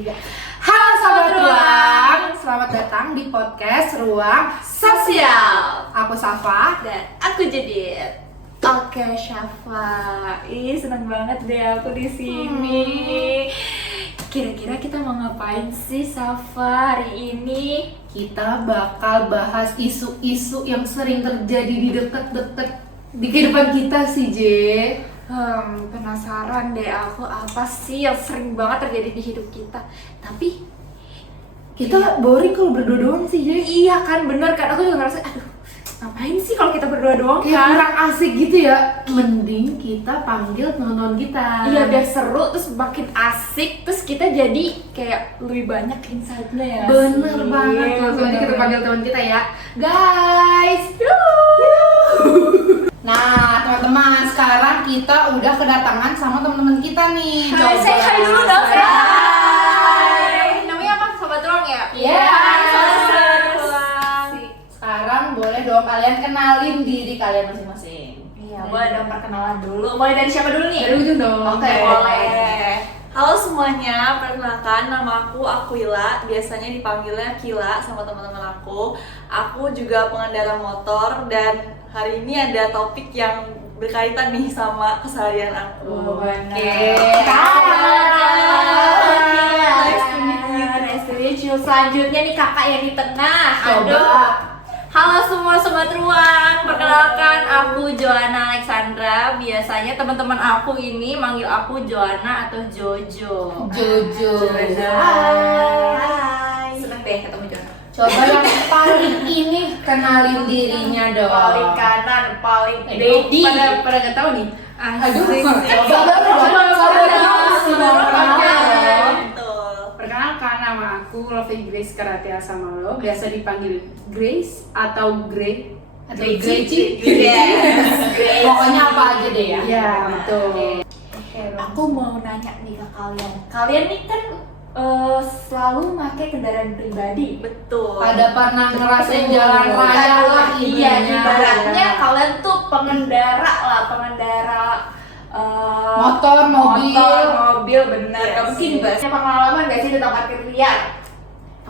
Halo Sobat Ruang, selamat datang di podcast Ruang Sosial. Aku Safa Dan aku Judit. Oke, Syafa. Seneng banget deh aku di sini. Kira-kira kita mau ngapain sih, Safa, hari ini? kita bakal bahas isu-isu yang sering terjadi di deket-deket di kehidupan kita sih, J. Penasaran deh aku apa sih yang sering banget terjadi di hidup kita. Tapi Kita boring kalau berdua doang sih, J. iya kan, bener kan? Aku juga ngerasa, aduh, ngapain sih kalau kita berdua doang Kayak kan? kurang asik gitu ya. Mending kita panggil teman-teman kita. Iya, biar seru, terus makin asik, terus kita jadi kayak lebih banyak insight-nya ya. Bener sih? banget. Langsung aja kita panggil teman kita ya, guys. Nah, teman-teman, sekarang kita udah kedatangan sama teman-teman kita nih. Hai, say hi dulu dong, say hi. Namanya apa? Sobat Ruang ya? Iya. Hai, Sobat Ruang. Sekarang boleh dong kalian kenalin diri kalian masing-masing. Iya, boleh dong perkenalan dulu. Mulai dari siapa dulu nih? Dari ujung dong. Oke, boleh. Halo semuanya, perkenalkan nama aku Aquila, biasanya dipanggilnya Kila sama teman-teman aku. Aku juga pengendara motor dan hari ini ada topik yang berkaitan nih sama keseharian aku. Oke. Nice to meet you. Nice to meet you. Selanjutnya nih kakak yang di tengah. Coba. Halo semua Sobat Ruang, perkenalkan aku Joanna Alexandra. Biasanya teman-teman aku ini manggil aku Joanna atau Jojo. Jojo. Hai. Seneng deh ketemu Joanna. Coba yang paling ini kenalin dirinya dong. Paling kanan, paling daddy. Pada nggak tahu nih. Aduh, Perkenalkan, nama aku Lovely Grace Karatia Samalo, biasa dipanggil Grace atau Grey Atau Greci. Pokoknya apa aja deh ya. Iya, betul. Aku mau nanya nih ke kalian. Kalian nih kan selalu pakai kendaraan pribadi. Betul. Pada pernah ngerasain jalan raya lah Iya, ibaratnya. ibaratnya kalian tuh pengendara lah, pengendara Motor, mobil. bener. Yes. Gak mungkin bahasnya pengalaman gak sih tentang parkir liar?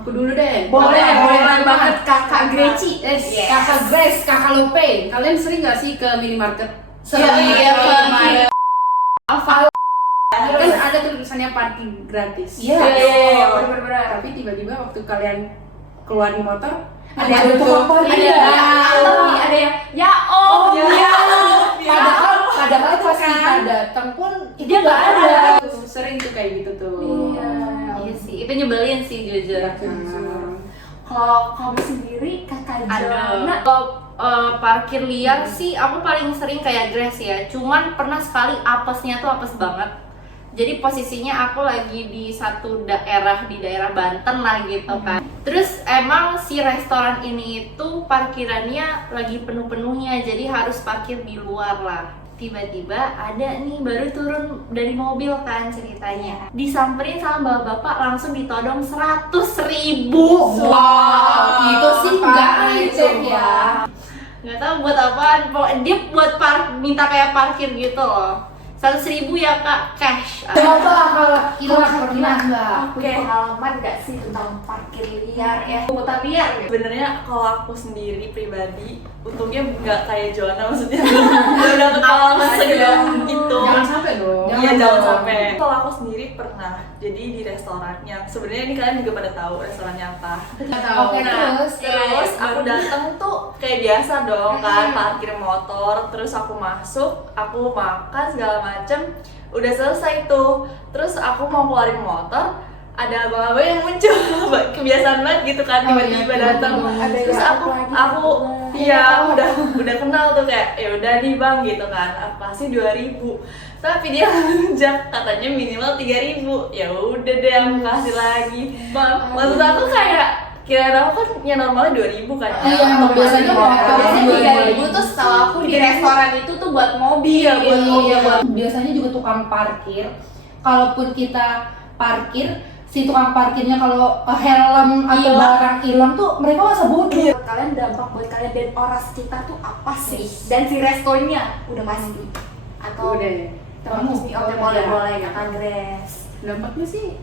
Aku dulu deh. Boleh boleh banget Kakak Greci. Yes. Kakak Grace, Kakak Lope. Kalian sering gak sih ke minimarket? Sering Iya, ya, Kan ada tulisannya parkir gratis. Iya. Iya, bener-bener. Tapi tiba-tiba waktu kalian keluar di motor, Ada Ada yang tukang ada parkir. ada yang ya om, ya Padahal pas kita datang pun itu Dia nggak ada. Sering tuh kayak gitu tuh. Iya sih, itu nyebelin sih jujur. Kalau kamu sendiri kakak Joanna, Kalau parkir liar sih aku paling sering kayak Grace ya. Cuman pernah sekali apesnya tuh apes banget. Jadi posisinya aku lagi di satu daerah di daerah Banten lah gitu kan. Terus emang si restoran ini itu parkirannya lagi penuh-penuhnya, jadi harus parkir di luar lah. Tiba-tiba ada nih baru turun dari mobil kan ceritanya. Disamperin sama bapak-bapak langsung ditodong 100.000. Wow, itu sih nggak receh ya. Nggak tahu buat apaan, dia buat minta kayak parkir gitu loh. 100.000 ya kak, cash. Coba kalau kita pernah nggak? punya pengalaman gak sih tentang parkir liar ya? Pungutan liar gitu? Sebenarnya kalau aku sendiri pribadi, untungnya nggak kayak Joanna, maksudnya udah dapet pengalaman segala itu. Jangan sampai dong. Iya, jangan sampai. Kalau aku sendiri pernah jadi di restoran yang sebenarnya ini kalian juga pada tahu restorannya apa. Oke, terus. Terus aku datang tuh kayak biasa dong kan, parkir motor, terus aku masuk, aku makan segala macem, udah selesai tuh. Terus aku mau keluarin motor, ada abang-abang yang muncul, kebiasaan banget gitu kan, tiba-tiba datang. Terus aku iya udah kenal tuh kayak ya udah nih bang gitu kan, pasti 2.000. Tapi dia lunjak katanya minimal 3.000. Ya udah deh aku kasih lagi. Bang, maksud aku kayak kira aku kan yang normalnya 2.000 kan. Iya, biasanya motor Biasanya 3.000 tuh setahu aku di restoran itu tuh buat mobil. Iya, buat mobil. Biasanya juga tukang parkir. Kalaupun kita parkir, si tukang parkirnya kalau helm atau barang hilang tuh mereka masa bodoh. Buat kalian dampak buat kalian dan oras kita tuh apa sih? Dan si restonya udah pasti atau Udah. terus nih, oke boleh kakak Grace. Dampaknya sih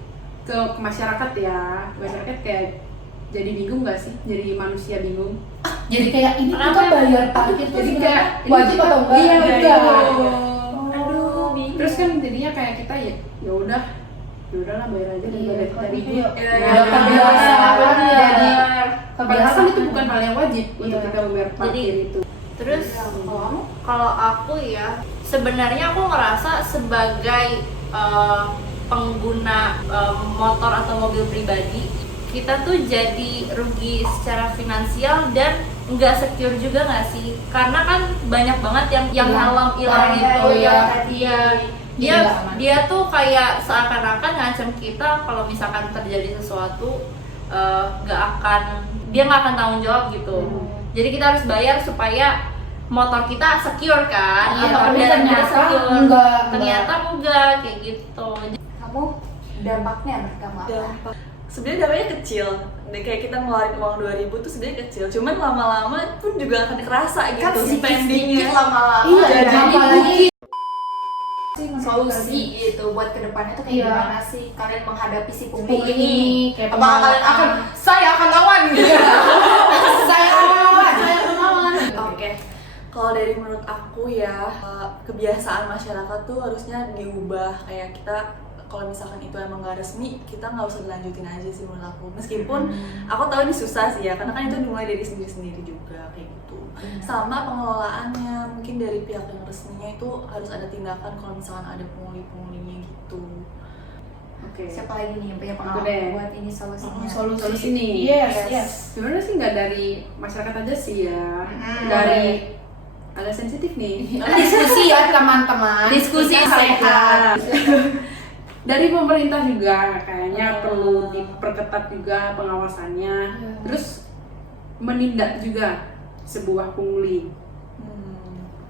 ke masyarakat ya, masyarakat kayak jadi bingung nggak sih, jadi manusia bingung. Jadi kayak ini kita Kenapa? bayar parkir tuh Jadi sebenarnya kayak wajib atau enggak? Iya, Enggak. betul. Aduh, bingung. Terus kan jadinya kayak kita ya udahlah bayar aja daripada kita ribut. Iya, Udah terbiasa kan ya. Jadi Padahal kan itu bukan hal yang wajib untuk kita membayar parkir itu. Terus kalau aku ya sebenarnya aku ngerasa sebagai pengguna motor atau mobil pribadi kita tuh jadi rugi secara finansial dan nggak secure juga nggak sih, karena kan banyak banget yang halam hilang itu ya. Dia tuh kayak seakan-akan ngancam kita kalau misalkan terjadi sesuatu dia nggak akan tanggung jawab gitu. Jadi kita harus bayar supaya motor kita secure kan, Iya, atau tapi kendaraan kita ternyata secure. enggak. Ternyata enggak kayak gitu. Kamu dampaknya menurut kamu apa? Dampak. Sebenarnya dampaknya kecil. Kayak kita ngeluarin uang 2.000 tuh sebenarnya kecil. Cuman lama-lama pun juga akan kerasa gitu Kan spendingnya. lama-lama. Iya, Jadi apalagi Solusi itu buat kedepannya tuh kayak Iya. gimana sih kalian menghadapi si pungli Pungli ini? kayak Apakah kalian akan saya akan lawan gitu? saya lawan. Oke. Kalau dari menurut aku ya, kebiasaan masyarakat tuh harusnya diubah. Kayak kita kalau misalkan itu emang gak resmi, kita nggak usah dilanjutin aja sih menurut aku. Meskipun aku tahu ini susah sih ya, karena kan itu dimulai dari sendiri-sendiri juga kayak gitu. Sama pengelolaannya, mungkin dari pihak yang resminya itu harus ada tindakan kalau misalkan ada pungli-punglinya gitu. Oke. Siapa lagi nih yang punya Aku pengalaman deh. buat ini solusinya? Solusi nih. Yes. Sebenarnya sih nggak dari masyarakat aja sih ya, Mm-mm. dari agak sensitif nih. Diskusi ya teman-teman. Diskusi Kita sehat. Dari pemerintah juga kayaknya perlu diperketat juga pengawasannya. Terus menindak juga sebuah pungli.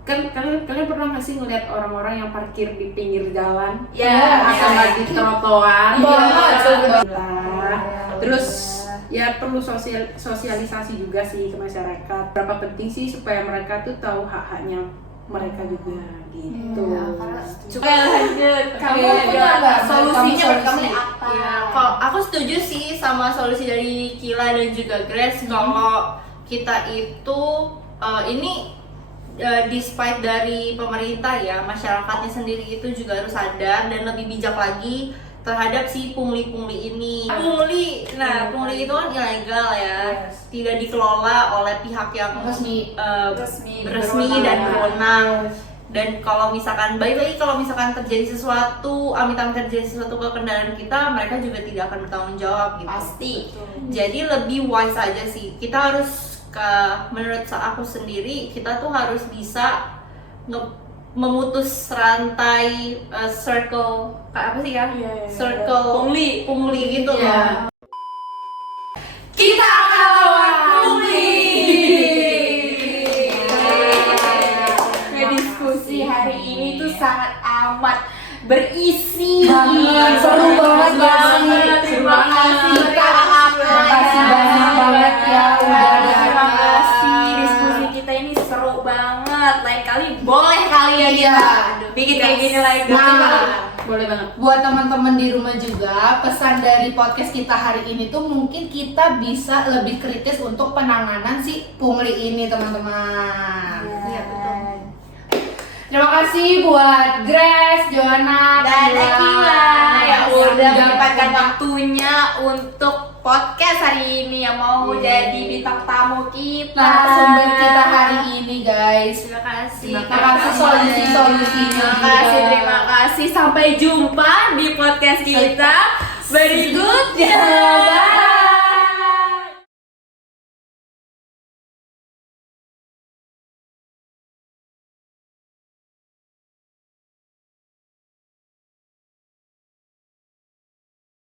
Kan kalian pernah nggak sih ngeliat orang-orang yang parkir di pinggir jalan? Ya, Atau nggak di trotoar? Banget. Nah, terus ya perlu sosialisasi juga sih ke masyarakat. Berapa penting sih supaya mereka tuh tahu hak-haknya mereka juga gitu. Oke, lanjut. Kamu Kalian punya nggak? solusinya Kamu buat kamu solusi? apa? Ya, kalau aku setuju sih sama solusi dari Kila dan juga Grace kalau kita itu ini despite dari pemerintah ya, masyarakatnya sendiri itu juga harus sadar dan lebih bijak lagi terhadap si pungli-pungli ini. Pungli itu kan ilegal ya, tidak dikelola oleh pihak yang Resmi. resmi dan berwenang. Dan kalau misalkan balik lagi, kalau misalkan terjadi sesuatu, amit-amit terjadi sesuatu ke kendaraan kita, mereka juga tidak akan bertanggung jawab gitu. Pasti. Jadi lebih wise aja sih. Kita harus menurut aku sendiri, kita tuh harus bisa memutus rantai circle kayak apa sih kan? Circle pungli gitu loh. Kita akan lawan pungli. Nah, diskusi hari ini tuh sangat amat berisi. Banget, seru banget ya sih. Terima kasih. Terima kasih banyak ya udah Terima datang. kasih. Diskusi kita ini seru banget. Lain kali boleh kali ya Iya. kita bikin kayak gini lagi. Nah, Boleh banget. buat teman-teman di rumah juga, pesan dari podcast kita hari ini tuh mungkin kita bisa lebih kritis untuk penanganan si pungli ini, teman-teman. Iya, betul. Terima kasih buat Grace, Joanna, Dan Akila yang udah menyempatkan waktu. waktunya untuk podcast hari ini yang mau jadi bintang tamu kita. Narasumber kita hari ini, guys. Terima kasih. Terima kasih solusi-solusinya. Terima kasih. Sampai jumpa di podcast kita berikutnya.